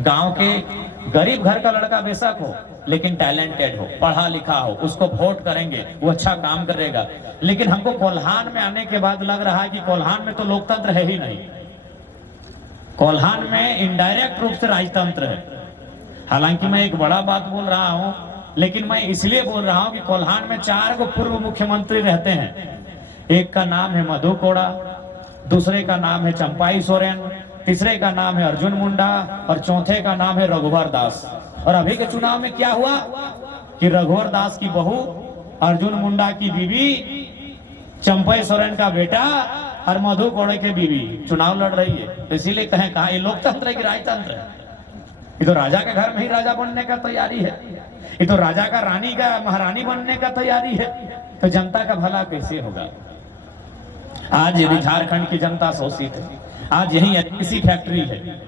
गांव के गरीब घर का लड़का बेशक हो लेकिन टैलेंटेड हो, पढ़ा लिखा हो, उसको वोट करेंगे, वो अच्छा काम करेगा। लेकिन हमको कोल्हान में आने के बाद लग रहा है कि कोल्हान में तो लोकतंत्र है ही नहीं, कोल्हान में इनडायरेक्ट रूप से राजतंत्र है। हालांकि मैं एक बड़ा बात बोल रहा हूं, लेकिन मैं इसलिए बोल रहा हूं कि कोल्हान में 4 गो पूर्व मुख्यमंत्री रहते हैं। एक का नाम है मधु कोड़ा, दूसरे का नाम है चंपाई सोरेन, तीसरे का नाम है अर्जुन मुंडा और चौथे का नाम है रघुवर दास। और अभी के चुनाव में क्या हुआ कि रघुवर दास की बहू, अर्जुन मुंडा की बीवी, चंपाई सोरेन का बेटा और मधु कोड़े के बीवी चुनाव लड़ रही है। इसीलिए कहें कहा ये लोकतंत्र है कि राजतंत्र है? ये तो राजा के घर में ही राजा बनने का तैयारी है, ये तो राजा का रानी का महारानी बनने का तैयारी है। तो जनता का भला कैसे होगा? आज यदि झारखंड की जनता शोषित है, आज यही एचपीसी फैक्ट्री है,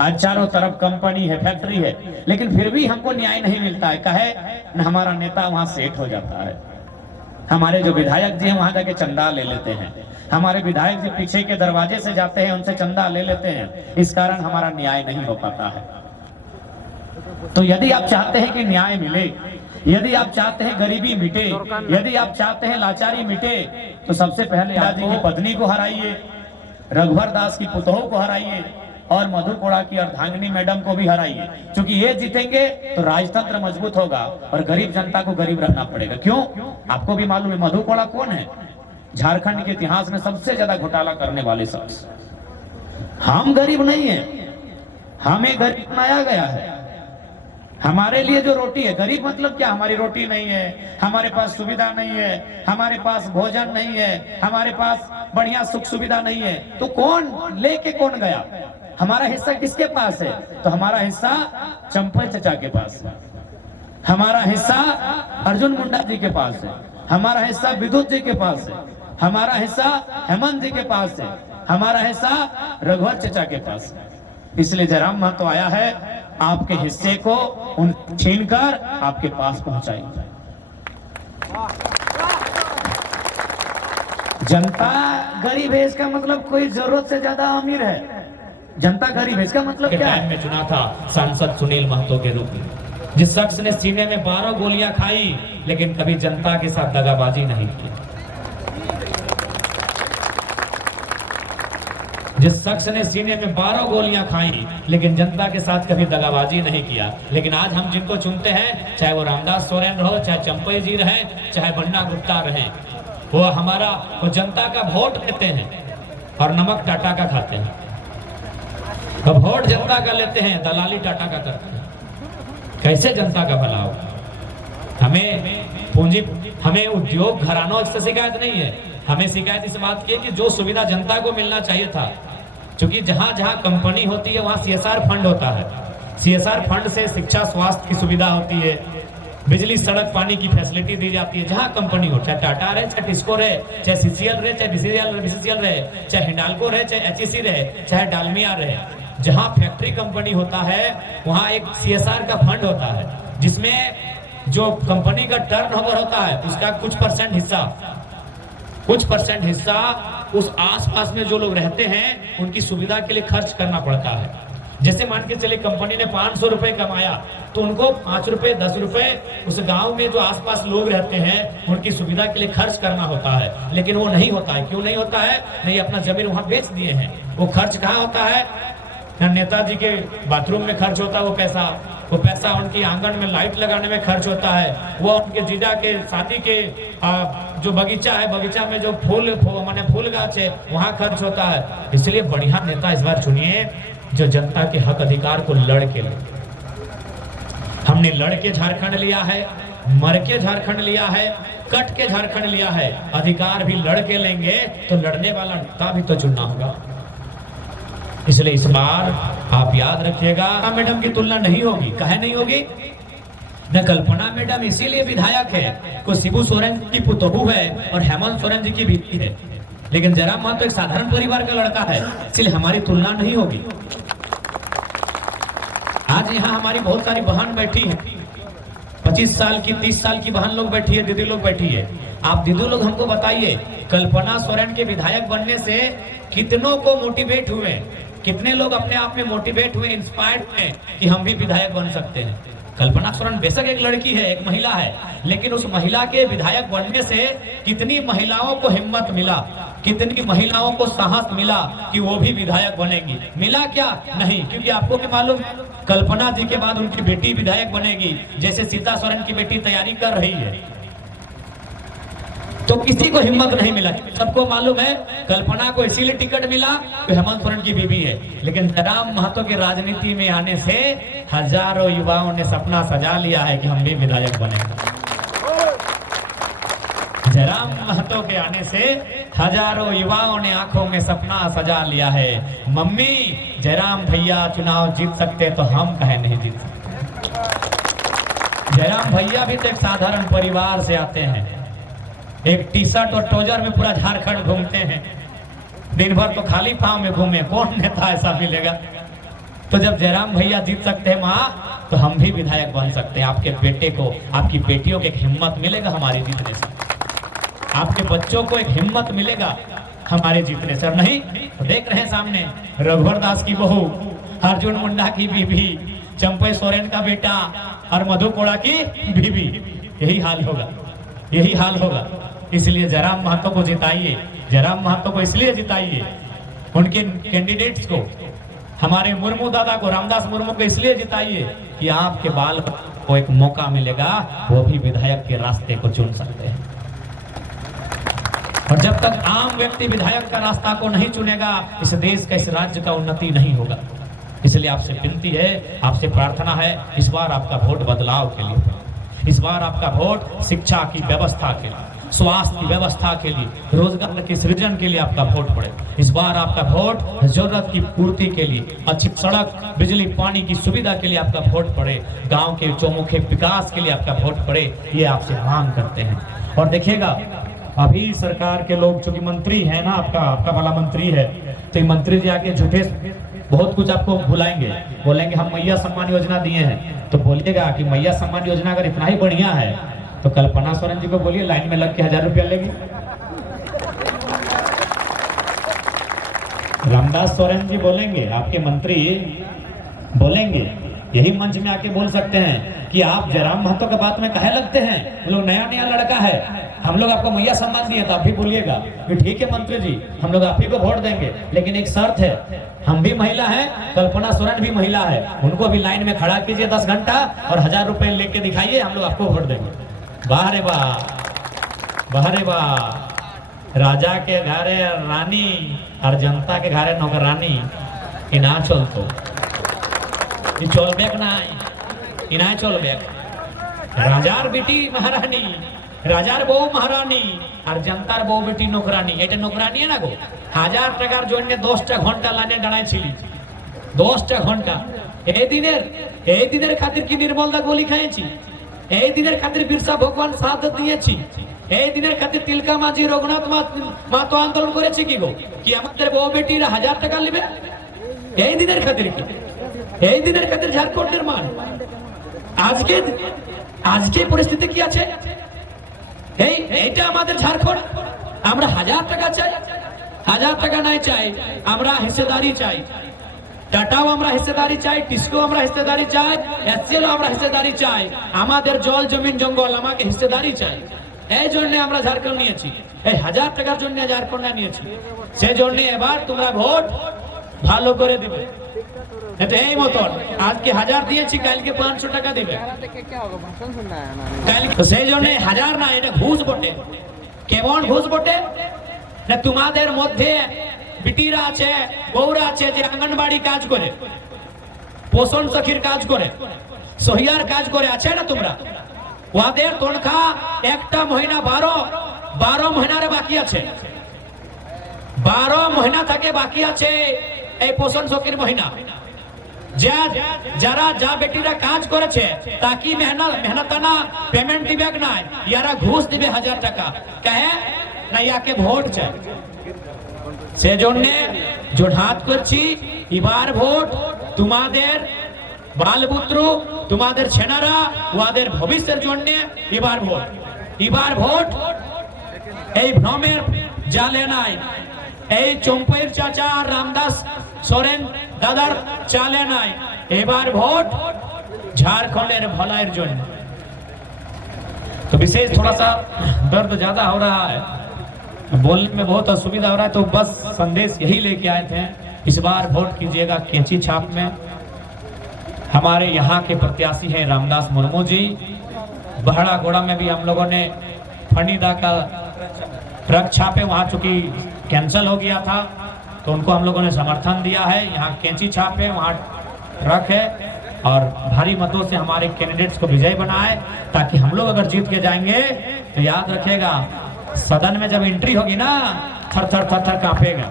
आज चारों तरफ कंपनी है, फैक्ट्री है, लेकिन फिर भी हमको न्याय नहीं मिलता है। कहे न हमारा नेता वहां सेट हो जाता है, हमारे जो विधायक जी हैं वहां जाके चंदा ले लेते हैं, हमारे विधायक जी पीछे के दरवाजे से जाते हैं, उनसे चंदा ले लेते हैं, इस कारण हमारा न्याय नहीं हो पाता है। तो यदि आप चाहते हैं कि न्याय मिले, यदि आप चाहते हैं गरीबी मिटे, यदि आप चाहते हैं लाचारी मिटे, तो सबसे पहले जी की पत्नी को हराइए, रघुवर दास की पुतोह को हराइए और मधु कोड़ा की अर्धांगिनी मैडम को भी हराइए। क्योंकि ये जीतेंगे तो राजतंत्र मजबूत होगा और गरीब जनता को गरीब रहना पड़ेगा। क्यों? आपको भी मालूम है मधु कोड़ा कौन है? झारखंड के इतिहास में सबसे ज्यादा घोटाला करने वाले शख्स। हम गरीब नहीं है, हमें गरीब बनाया गया है। हमारे लिए जो रोटी है, गरीब मतलब क्या? हमारी रोटी नहीं है, हमारे पास सुविधा नहीं है, हमारे पास भोजन नहीं है, हमारे पास बढ़िया सुख सुविधा नहीं है, तो कौन लेके कौन गया? हमारा हिस्सा किसके पास है? तो हमारा हिस्सा चंपई चचा के पास है, हमारा हिस्सा अर्जुन मुंडा जी के पास है, हमारा हिस्सा विद्युत जी के पास है, हमारा हिस्सा हेमंत जी के पास है, हमारा हिस्सा रघुवर चचा के पास है। इसलिए जयराम महतो आया है आपके हिस्से को उन छीनकर आपके पास पहुंचाएंगे। जनता गरीब है इसका मतलब कोई जरूरत से ज्यादा अमीर है। जनता गरीब है इसका मतलब क्या है? में चुना था सांसद सुनील महतो के रूप में, जिस शख्स ने सीने में 12 गोलियां खाई लेकिन कभी जनता के साथ दगाबाजी नहीं की, जिस शख्स ने सीने में 12 गोलियां खाई लेकिन जनता के साथ कभी दगाबाजी नहीं किया। लेकिन आज हम जिनको चुनते हैं, चाहे वो रामदास सोरेन रहो, चाहे चंपई जी रहे, चाहे बन्ना गुप्ता रहे, वो जनता का वोट लेते हैं और नमक टाटा का खाते हैं। अब वोट जनता का लेते हैं, दलाली टाटा का करते हैं। कैसे जनता का भला हो? हमें उद्योग घरानों से शिकायत नहीं है, हमें शिकायत इस बात की है कि जो सुविधा जनता को मिलना चाहिए था, क्योंकि जहां जहां कंपनी होती है वहां सीएसआर फंड होता है, सीएसआर फंड से शिक्षा स्वास्थ्य की सुविधा होती है, बिजली सड़क पानी की फैसिलिटी दी जाती है। जहां कंपनी हो, चाहे टाटा रहे, चाहे टिस्को रहे, चाहे सीसीएल रहे, चाहे बीसीसीएल रहे, चाहे हिंडाल्को रहे, चाहे एचईसी रहे, चाहे डालमिया रहे, जहां फैक्ट्री कंपनी होता है वहां एक सीएसआर का फंड होता है, जिसमें जो कंपनी का टर्नओवर होता है उसका कुछ परसेंट हिस्सा उस आसपास में जो लोग रहते हैं उनकी सुविधा के लिए खर्च करना पड़ता है। जैसे मान के चले कंपनी ने 500 रुपए कमाया तो उनको 5 रुपए 10 रुपए उस गांव में जो आसपास लोग रहते हैं उनकी सुविधा के लिए खर्च करना होता है। लेकिन वो नहीं होता है। क्यों नहीं होता है? नहीं, अपना जमीन वहां बेच दिए हैं। वो खर्च कहाँ होता है? नेताजी के बाथरूम में खर्च होता है वो पैसा उनकी आंगन में लाइट लगाने में खर्च होता है, वो उनके जीजा के शादी के जो बगीचा है, बगीचा में जो फूल गाछ है वहां खर्च होता है। इसलिए बढ़िया नेता इस बार चुनिए जो जनता के हक अधिकार को लड़ के ले। हमने लड़ के झारखंड लिया है, मर के झारखंड लिया है, कट के झारखंड लिया है। अधिकार भी लड़ के लेंगे तो लड़ने वाला नेता भी तो चुनना होगा। इसलिए इस बार आप याद रखिएगा, मैडम की तुलना नहीं होगी। काहे नहीं होगी? न कल्पना मैडम इसीलिए विधायक है, को शिबू सोरेन की पुतोहू है और हेमंत सोरेन जी की बीवी है, लेकिन जयराम महतो एक साधारण परिवार का लड़का है, इसलिए हमारी तुलना नहीं होगी। आज यहाँ हमारी बहुत सारी बहन बैठी है, 25 साल की 30 साल की बहन लोग बैठी है, दीदी लोग बैठी है। आप दीदी लोग हमको बताइए, कल्पना सोरेन के विधायक बनने से कितनों को मोटिवेट हुए, कितने लोग अपने आप में मोटिवेट हुए, इंस्पायर्ड हुए कि हम भी विधायक बन सकते हैं। कल्पना सोरेन बेशक एक लड़की है, एक महिला है, लेकिन उस महिला के विधायक बनने से कितनी महिलाओं को हिम्मत मिला, कितनी महिलाओं को साहस मिला कि वो भी विधायक बनेगी। मिला क्या? नहीं, क्योंकि आपको क्या मालूम, कल्पना जी के बाद उनकी बेटी विधायक बनेगी, जैसे सीता सोरेन की बेटी तैयारी कर रही है। तो किसी को हिम्मत नहीं मिला। सबको मालूम है कल्पना को इसीलिए टिकट मिला कि हेमंत सोरेन की बीवी है, लेकिन जयराम महतो की राजनीति में आने से हजारों युवाओं ने सपना सजा लिया है कि हम भी विधायक बनेंगे। जयराम महतो के आने से हजारों युवाओं ने आंखों में सपना सजा लिया है, मम्मी जयराम भैया चुनाव जीत सकते तो हम कहे नहीं जीत सकते। जयराम भैया भी तो एक साधारण परिवार से आते हैं, एक टी शर्ट और ट्राउजर में पूरा झारखंड घूमते हैं, दिन भर तो खाली पांव में घूमे, कौन नेता ऐसा मिलेगा। तो जब जयराम भैया जीत सकते हैं माँ, तो हम भी विधायक बन सकते हैं। आपके बेटे को, आपकी बेटियों को एक हिम्मत मिलेगा हमारे जीतने से, आपके बच्चों को एक हिम्मत मिलेगा हमारे जीतने से। और नहीं तो देख रहे हैं सामने रघुवर दास की बहू, अर्जुन मुंडा की बीवी, चंपई सोरेन का बेटा और मधु कोड़ा की बीवी, यही हाल होगा, यही हाल होगा। इसलिए जयराम महतो को जिताइए, जयराम महतो को इसलिए जिताइए, उनके कैंडिडेट्स को, हमारे मुर्मू दादा को, रामदास मुर्मू को इसलिए जिताइए कि आपके बाल को एक मौका मिलेगा, वो भी विधायक के रास्ते को चुन सकते हैं। और जब तक आम व्यक्ति विधायक का रास्ता को नहीं चुनेगा, इस देश का, इस राज्य का उन्नति नहीं होगा। इसलिए आपसे विनती है, आपसे प्रार्थना है, इस बार आपका वोट बदलाव के लिए, इस बार आपका वोट शिक्षा की व्यवस्था के लिए, स्वास्थ्य की व्यवस्था के लिए, रोजगार के सृजन के लिए आपका वोट पड़े। इस बार आपका वोट जरूरत की पूर्ति के लिए, अच्छी सड़क, बिजली, पानी की सुविधा के लिए आपका वोट पड़े, गांव के चौमुखे विकास के लिए आपका वोट पड़े, ये आपसे मांग करते हैं। और देखिएगा अभी सरकार के लोग, चूंकि मंत्री है ना, आपका वाला मंत्री है, तो ये मंत्री जी आके झूठे बहुत कुछ आपको बुलाएंगे, बोलेंगे हम मैया सम्मान योजना दिए हैं, तो बोलिएगा कि मैया सम्मान योजना अगर इतना ही बढ़िया है तो कल्पना सोरेन जी को बोलिए लाइन में लग के 1000 रुपया लेगी। रामदास सोरेन जी बोलेंगे, आपके मंत्री बोलेंगे, यही मंच में आके बोल सकते हैं कि आप जयराम महतो के बात में कहे लगते हैं, लोग नया नया लड़का है, हम लोग आपको मैया सम्मान दिए, तो आप भी बोलिएगा कि ठीक है मंत्री जी, हम लोग आप ही को वोट देंगे, लेकिन एक शर्त है, हम भी महिला हैं, कल्पना सोरेन भी महिला है, उनको भी लाइन में खड़ा कीजिए 10 घंटा और 1000 रुपए लेके दिखाइए, हम लोग आपको वोट देंगे। वाह रे वाह, वाह रे वाह। राजा के घरे रानी और जनता के घरे नौकरानी, इना चलतो, ये चलबेक ना, इना चलबेक। राजार बेटी महारानी, राजार बहू महारानी और जनतार बहू बेटी नौकरानी, এটা नौकरानी है ना गो। 1000 টাকার জন্য 10টা ঘন্টা লাইনে দাঁড়াইছিলি, 10টা ঘন্টা। এই দিনের খাতির কি নির্মলদা গলি খাইছি, এই দিনের খাতির বিরসা ভগবান সাহায্য দিয়েছি, এই দিনের খাতির তিলকা মাঝি রঘুনাথ মাতো আন্দোলন করেছে কি গো, কি আমাদের বউ বেটিরা 1000 টাকা নেবে? এই দিনের খাতির কি, এই দিনের খাতির ঝাড়খণ্ডের মান। আজকে পরিস্থিতি কি আছে? এইটা আমাদের ঝাড়খণ্ড। আমরা 1000 টাকা চাই, 1000 টাকা নাই চাই, আমরা হিস্সেদারি চাই। টাটাও আমরা হিস্সেদারি চাই, টিসকো আমরা হিস্সেদারি চাই, এসসিএলও আমরা হিস্সেদারি চাই। আমাদের জল জমিন জঙ্গল আমাকে হিস্সেদারি চাই। এই জন্য আমরা ঝাড়খণ্ড নিয়েছি, এই 1000 টাকার জন্য ঝাড়খণ্ড নিয়েছি। সেই জন্য এবার তোমরা ভোট ভালো করে দিবে। এই মতন আজকে 1000 দিয়েছি, কালকে 500 টাকা দিবে। সেই জন্য 1000 না, এটা ঘুষ বটে। কেমন ঘুষ বটে না, তোমাদের মধ্যে বিটিরা আছে, বউরা আছে যে আঙ্গনবাড়ি কাজ করে, পোষণ সখীর কাজ করে, সহিয়ার কাজ করে, আছে না তোমরা? ওদের তনখা একটা মহিনা 12 মহিনারে বাকি আছে, 12 মহিনা থাকে বাকি আছে এই পোষণ সখীর মহিনা। যারা যা বেটিরা কাজ করেছে তাকি মেহনতানা পেমেন্ট দিবে না, ইয়ারা ঘুষ দিবে 1000 টাকা, কহে না ইয়াকে ভোট চাই। সেজন্য জোড়হাত করছি, এবার ভোট তোমাদের বালপুত্র, তোমাদের ছেনারা, ওদের ভবিষ্যতের জন্য এবার ভোট। এবার ভোট এই ভ্রমের জালে নাই। এই চম্পের চাচা রামদাস সোরেন দাদার চালে নাই, এবার ভোট झारखंड भलाई जन। तो विशेष थोड़ा सा दर्द ज्यादा हो रहा है, बोलने में बहुत असुविधा हो रहा है, तो बस संदेश यही लेके आए थे, इस बार वोट कीजिएगा कैंची छाप में। हमारे यहाँ के प्रत्याशी हैं रामदास मुर्मू जी। बहड़ा गोड़ा में भी हम लोगों ने फनीदा का ट्रक छापे, वहाँ चूंकि कैंसिल हो गया था तो उनको हम लोगों ने समर्थन दिया है। यहाँ कैंची छापे, वहाँ ट्रक है, और भारी मतों से हमारे कैंडिडेट्स को विजय बनाए, ताकि हम लोग अगर जीत के जाएंगे तो याद रखिएगा सदन में जब एंट्री होगी ना, थर थर थर थर कांपेगा।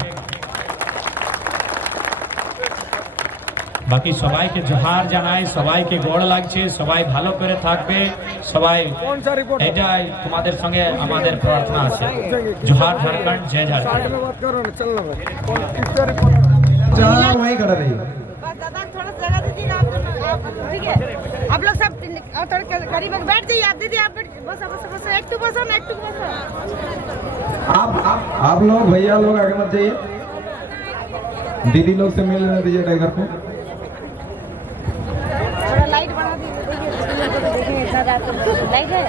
बाकी सबाई के जोहार জানাই, সবাইকে গোড় লাগছে, সবাই ভালো করে থাকবে, সবাই এটাই তোমাদের সঙ্গে আমাদের প্রার্থনা আছে। जोहार झारखंड, जय झारखंड। जहाँ वहीं खड़ा रहिए। दादा थोड़ा जगह दीजिए आप, ठीक है? आप लोग सब और थोड़ा करीब बैठ जाइए। आप दीदी आप बस बस बस एक टू बस आप लोग भैया लोग आगे मत जाइए, दीदी लोग से मिलने दीजिए टाइगर को। थोड़ा लाइट बना दीजिए, देखिए इतना रात लाइट है।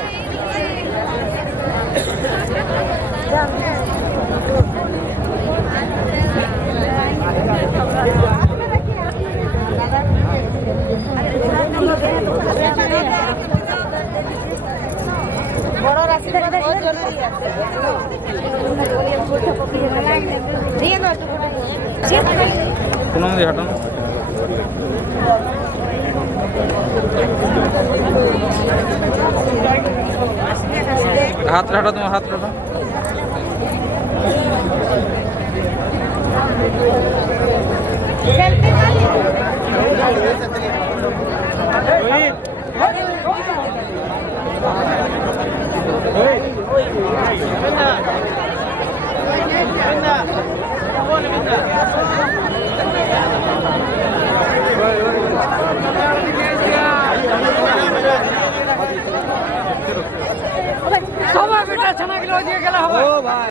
बड़ा रास्ता बहुत जरूरी है। दिए ना तो কোনো দিকে হাঁটো না। হাত রাখো, তোমার হাত রাখো। सेल्फी